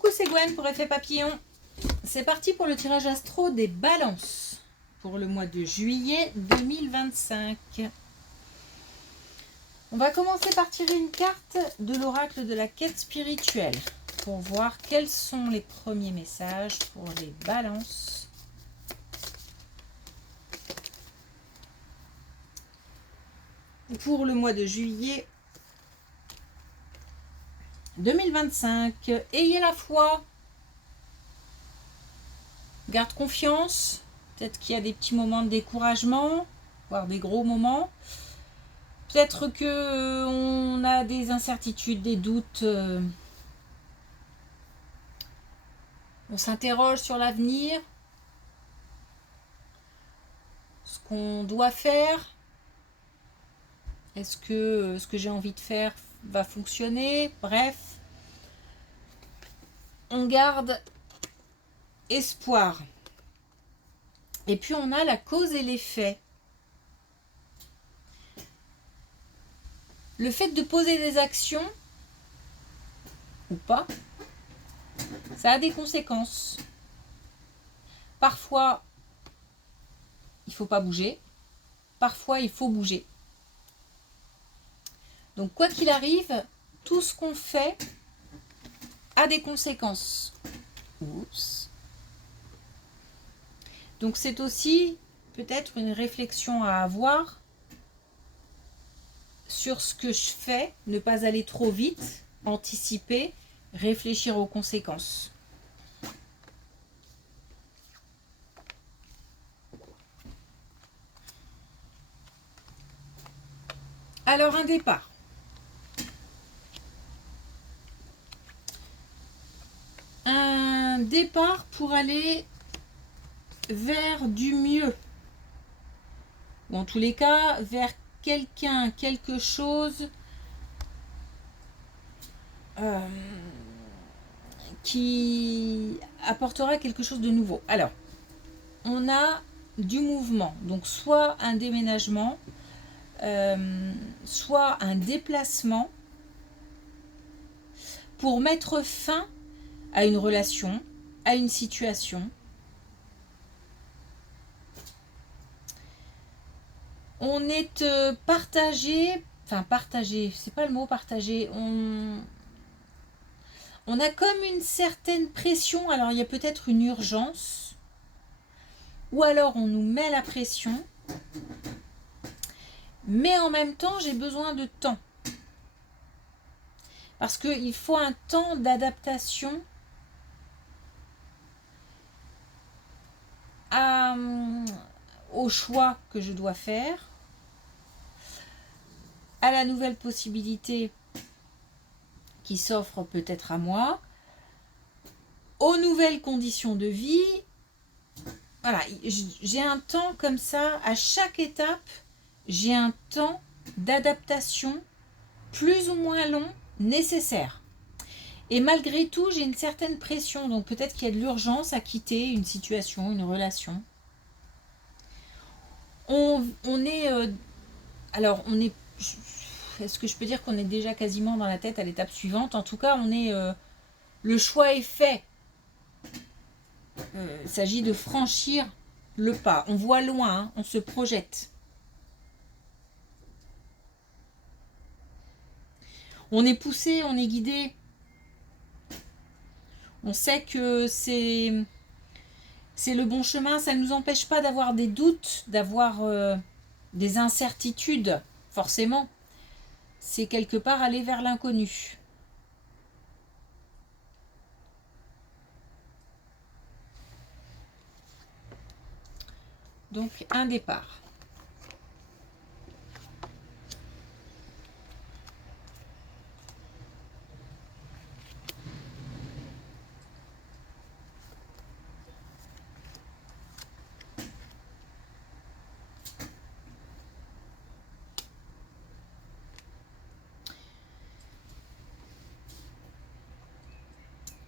Coucou, c'est Gwen pour Effet Papillon. C'est parti pour le tirage astro des balances pour le mois de juillet 2025. On va commencer par tirer une carte de l'oracle de la quête spirituelle pour voir quels sont les premiers messages pour les balances. Pour le mois de juillet 2025, ayez la foi. Garde confiance. Peut-être qu'il y a des petits moments de découragement, voire des gros moments. Peut-être que on a des incertitudes, des doutes. On s'interroge sur l'avenir, ce qu'on doit faire. Est-ce que ce que j'ai envie de faire va fonctionner? Bref, on garde espoir. Et puis on a la cause et l'effet. Le fait de poser des actions, ou pas, ça a des conséquences. Parfois, il ne faut pas bouger. Parfois, il faut bouger. Donc, quoi qu'il arrive, tout ce qu'on fait a des conséquences. Oups. Donc, c'est aussi peut-être une réflexion à avoir sur ce que je fais, ne pas aller trop vite, anticiper, réfléchir aux conséquences. Alors, un départ. Un départ pour aller vers du mieux. Ou en tous les cas, vers quelqu'un, quelque chose qui apportera quelque chose de nouveau. Alors, on a du mouvement, donc soit un déménagement, soit un déplacement pour mettre fin à une relation, à une situation. On est partagé, enfin partagé, c'est pas le mot partagé, on a comme une certaine pression. Alors il y a peut-être une urgence, ou alors on nous met la pression, mais en même temps j'ai besoin de temps. Parce qu'il faut un temps d'adaptation au choix que je dois faire, à la nouvelle possibilité qui s'offre peut-être à moi, aux nouvelles conditions de vie. Voilà, j'ai un temps comme ça, à chaque étape, j'ai un temps d'adaptation plus ou moins long nécessaire. Et malgré tout, j'ai une certaine pression, donc peut-être qu'il y a de l'urgence à quitter une situation, une relation. On est... alors, on est... Est-ce que je peux dire qu'on est déjà quasiment dans la tête à l'étape suivante? En tout cas, on est... le choix est fait. Il s'agit de franchir le pas. On voit loin, hein, on se projette. On est poussé, on est guidé. On sait que c'est le bon chemin. Ça ne nous empêche pas d'avoir des doutes, d'avoir des incertitudes, forcément. C'est quelque part aller vers l'inconnu. Donc, un départ.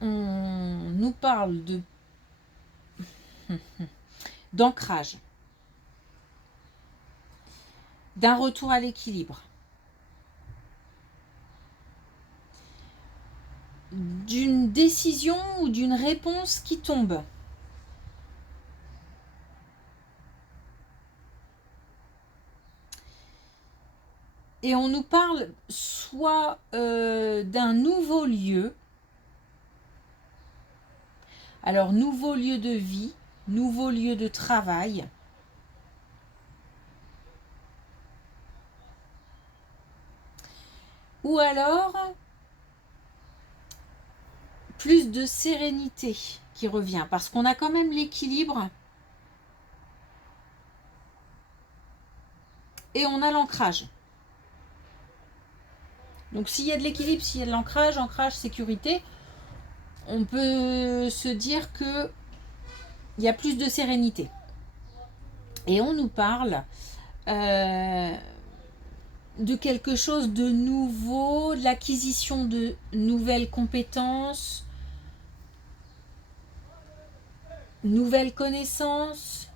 On nous parle d'ancrage, d'un retour à l'équilibre. d'une décision ou d'une réponse qui tombe. Et on nous parle soit d'un nouveau lieu, alors nouveau lieu de vie, nouveau lieu de travail, ou alors plus de sérénité qui revient, parce qu'on a quand même l'équilibre et on a l'ancrage. Donc s'il y a de l'équilibre, s'il y a de l'ancrage, sécurité, on peut se dire que il y a plus de sérénité. Et on nous parle de quelque chose de nouveau, de l'acquisition de nouvelles compétences, nouvelles connaissances.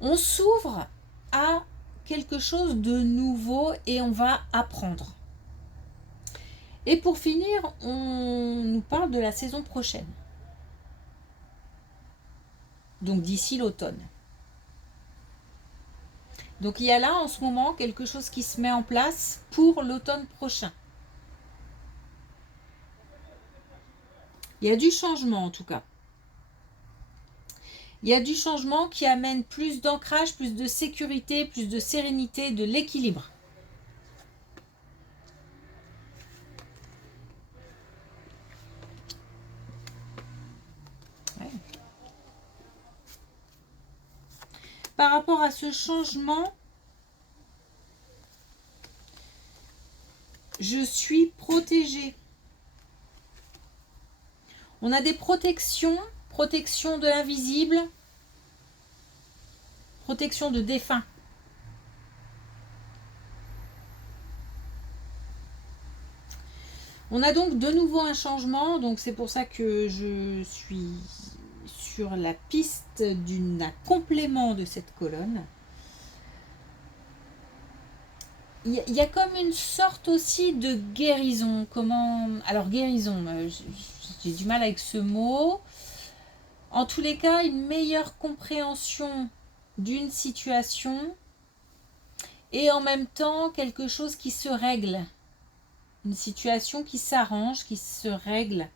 On s'ouvre à quelque chose de nouveau et on va apprendre. Et pour finir, on nous parle de la saison prochaine. Donc d'ici l'automne. Donc il y a là en ce moment quelque chose qui se met en place pour l'automne prochain. Il y a du changement en tout cas. Il y a du changement qui amène plus d'ancrage, plus de sécurité, plus de sérénité, de l'équilibre. Ouais. Par rapport à ce changement, je suis protégée. On a des protections, protection de l'invisible, protection de défunts. On a donc de nouveau un changement, donc c'est pour ça que je suis sur la piste d'un complément de cette colonne. Il y a comme une sorte aussi de guérison. Alors guérison, j'ai du mal avec ce mot. En tous les cas, une meilleure compréhension d'une situation et en même temps quelque chose qui se règle. Une situation qui s'arrange, qui se règle.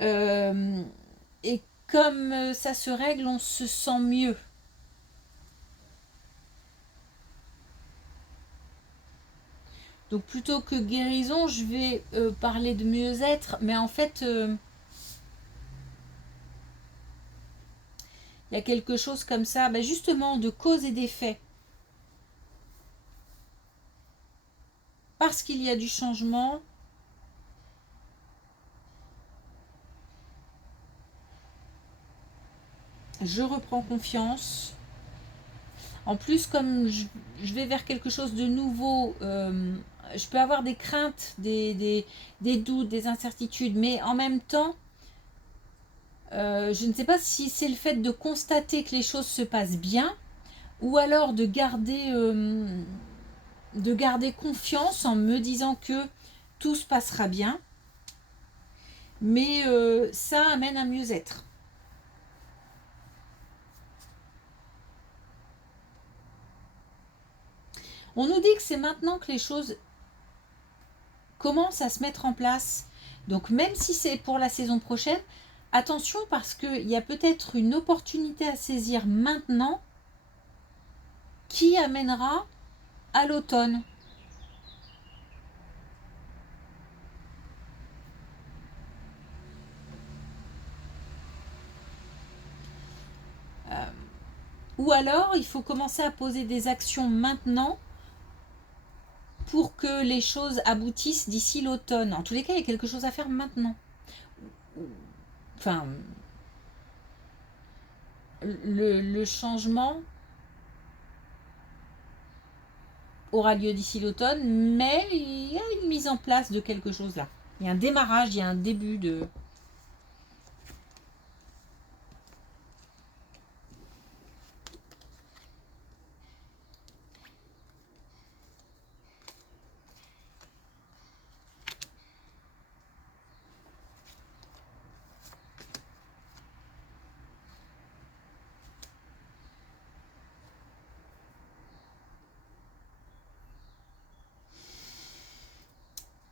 Et comme ça se règle, on se sent mieux. Donc plutôt que guérison, je vais parler de mieux-être, mais en fait, il y a quelque chose comme ça, justement, de cause et d'effet. Parce qu'il y a du changement, je reprends confiance. En plus, comme je vais vers quelque chose de nouveau, je peux avoir des craintes, des doutes, des incertitudes, mais en même temps, je ne sais pas si c'est le fait de constater que les choses se passent bien, ou alors de garder confiance en me disant que tout se passera bien, mais ça amène à mieux-être. On nous dit que c'est maintenant que les choses commencent à se mettre en place. Donc même si c'est pour la saison prochaine, attention parce qu'il y a peut-être une opportunité à saisir maintenant qui amènera à l'automne. Ou alors il faut commencer à poser des actions maintenant pour que les choses aboutissent d'ici l'automne. En tous les cas, il y a quelque chose à faire maintenant. Enfin, le changement aura lieu d'ici l'automne, mais il y a une mise en place de quelque chose là. Il y a un démarrage, il y a un début de...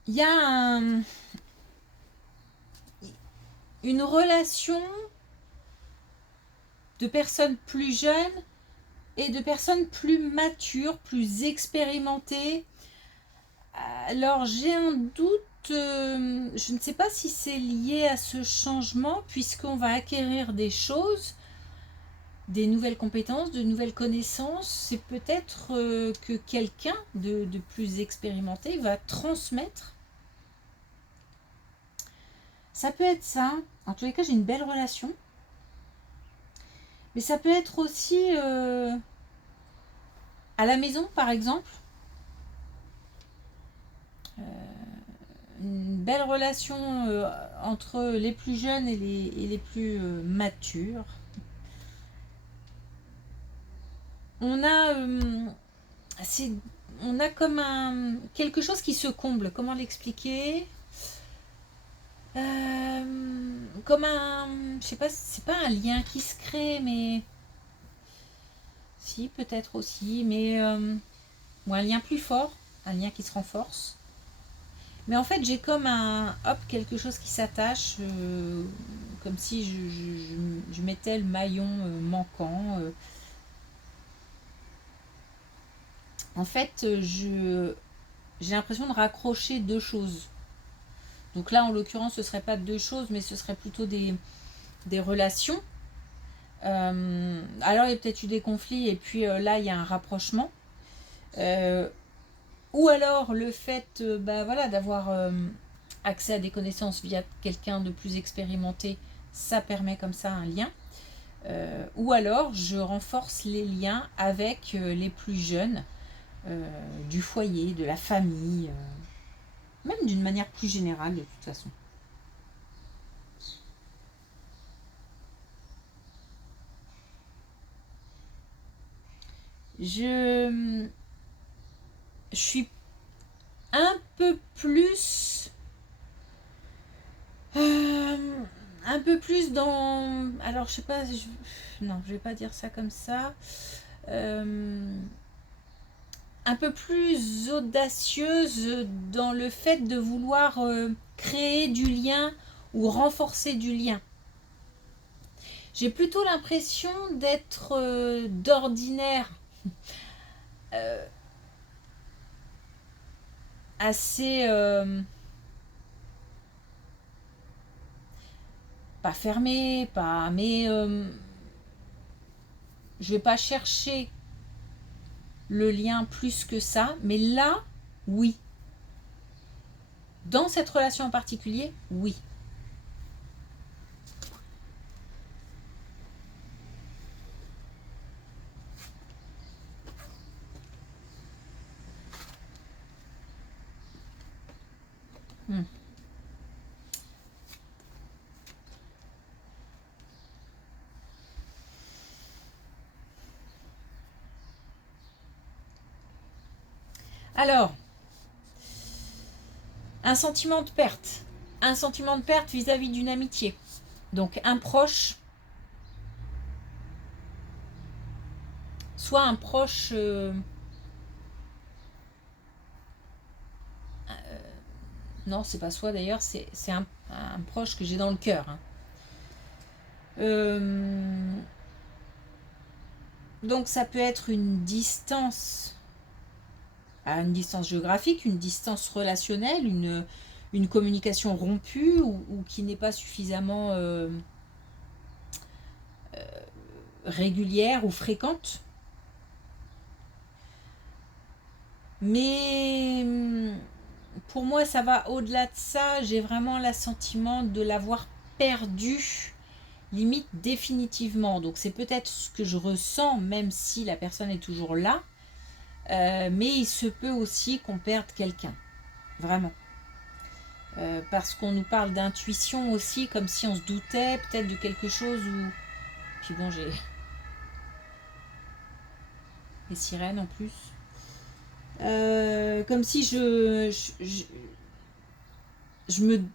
il y a une relation de personnes plus jeunes et de personnes plus matures, plus expérimentées. Alors j'ai un doute, je ne sais pas si c'est lié à ce changement, puisqu'on va acquérir des choses, des nouvelles compétences, de nouvelles connaissances. C'est peut-être que quelqu'un de plus expérimenté va transmettre. Ça peut être ça. En tous les cas, j'ai une belle relation. Mais ça peut être aussi à la maison, par exemple. Une belle relation entre les plus jeunes et les plus matures. On a, on a comme quelque chose qui se comble. Comment l'expliquer? Comme je sais pas, c'est pas un lien qui se crée, mais si, peut-être aussi, mais ou un lien plus fort, un lien qui se renforce. Mais en fait, j'ai comme quelque chose qui s'attache, comme si je mettais le maillon manquant. En fait, j'ai l'impression de raccrocher deux choses. Donc là, en l'occurrence, ce ne serait pas deux choses, mais ce serait plutôt des relations. Alors, il y a peut-être eu des conflits, et puis là, il y a un rapprochement. Ou alors le fait voilà, d'avoir accès à des connaissances via quelqu'un de plus expérimenté, ça permet comme ça un lien. Ou alors je renforce les liens avec les plus jeunes du foyer, de la famille, même d'une manière plus générale de toute façon. Je suis un peu plus un peu plus dans, alors je sais pas, non, je vais pas dire ça comme ça, un peu plus audacieuse dans le fait de vouloir créer du lien ou renforcer du lien. J'ai plutôt l'impression d'être d'ordinaire assez pas fermé, pas, mais je vais pas chercher le lien plus que ça, mais là, oui. Dans cette relation en particulier, oui. Hmm. Alors, un sentiment de perte. Un sentiment de perte vis-à-vis d'une amitié. Donc un proche, soit un proche non, c'est pas soi d'ailleurs, c'est un proche que j'ai dans le cœur. Hein. Donc ça peut être une distance, à une distance géographique, une distance relationnelle, une communication rompue ou qui n'est pas suffisamment régulière ou fréquente. Mais pour moi, ça va au-delà de ça. J'ai vraiment l'assentiment de l'avoir perdu, limite définitivement. Donc c'est peut-être ce que je ressens, même si la personne est toujours là. Mais il se peut aussi qu'on perde quelqu'un. Vraiment. Parce qu'on nous parle d'intuition aussi, comme si on se doutait peut-être de quelque chose ou... Puis bon, j'ai les sirènes en plus. Comme si je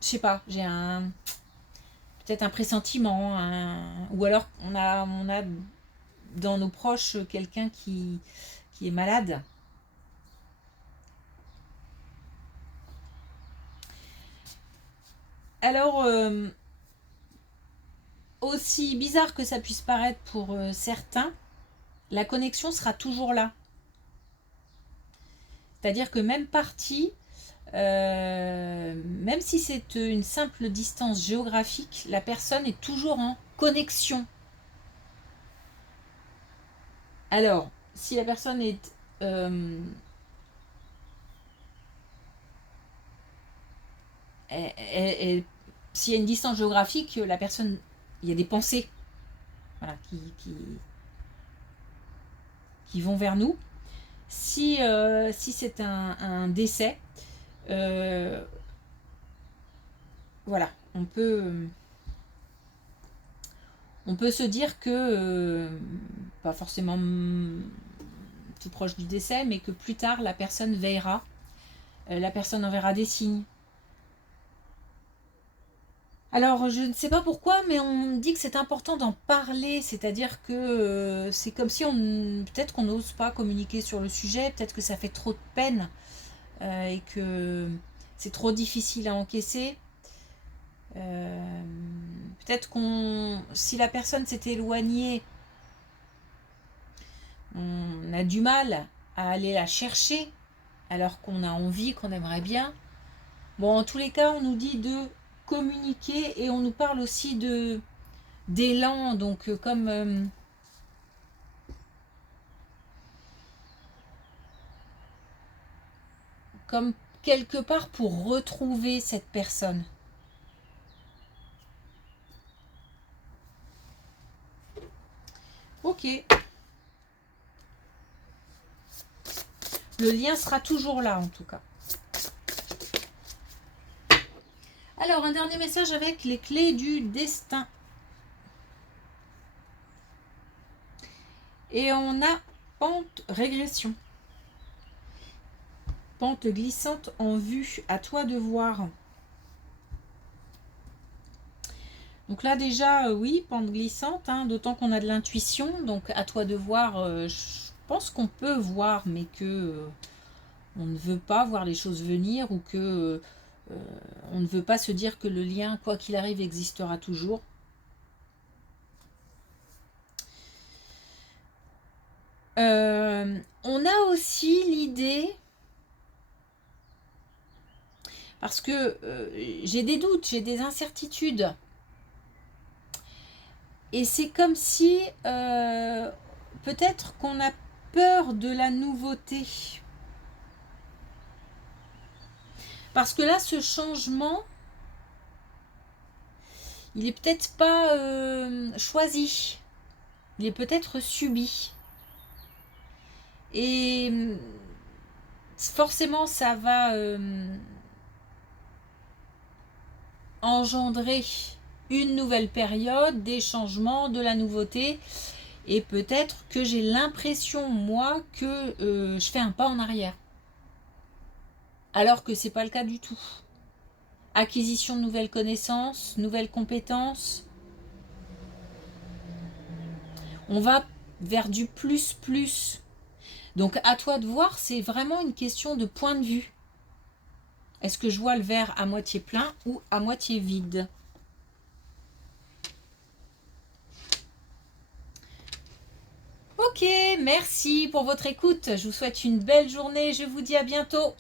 sais pas, j'ai peut-être un pressentiment, ou alors on a dans nos proches quelqu'un qui est malade. Alors, aussi bizarre que ça puisse paraître pour certains, la connexion sera toujours là. C'est-à-dire que même partie, même si c'est une simple distance géographique, la personne est toujours en connexion. Alors, si la personne est s'il y a une distance géographique, la personne, il y a des pensées, voilà, qui vont vers nous. Si c'est un décès, voilà, on peut se dire que, pas forcément tout proche du décès, mais que plus tard la personne veillera, la personne enverra des signes. Alors, je ne sais pas pourquoi, mais on dit que c'est important d'en parler, c'est-à-dire que c'est comme si peut-être qu'on n'ose pas communiquer sur le sujet, peut-être que ça fait trop de peine et que c'est trop difficile à encaisser. Peut-être si la personne s'est éloignée, on a du mal à aller la chercher alors qu'on a envie, qu'on aimerait bien. Bon, en tous les cas, on nous dit de communiquer et on nous parle aussi d'élan, donc comme quelque part pour retrouver cette personne. Ok. Le lien sera toujours là en tout cas. Alors, un dernier message avec les clés du destin. Et on a pente régression. Pente glissante en vue, à toi de voir. Donc là déjà, oui, pente glissante, hein, d'autant qu'on a de l'intuition, donc à toi de voir, je pense qu'on peut voir, mais que on ne veut pas voir les choses venir ou que on ne veut pas se dire que le lien, quoi qu'il arrive, existera toujours. On a aussi l'idée, parce que j'ai des doutes, j'ai des incertitudes, et c'est comme si peut-être qu'on a peur de la nouveauté. Parce que là, ce changement, il est peut-être pas choisi, il est peut-être subi. Et forcément, ça va engendrer une nouvelle période, des changements, de la nouveauté. Et peut-être que j'ai l'impression, moi, que je fais un pas en arrière. Alors que c'est pas le cas du tout. Acquisition de nouvelles connaissances, nouvelles compétences. On va vers du plus. Donc à toi de voir, c'est vraiment une question de point de vue. Est-ce que je vois le verre à moitié plein ou à moitié vide? Ok, merci pour votre écoute. Je vous souhaite une belle journée. Je vous dis à bientôt.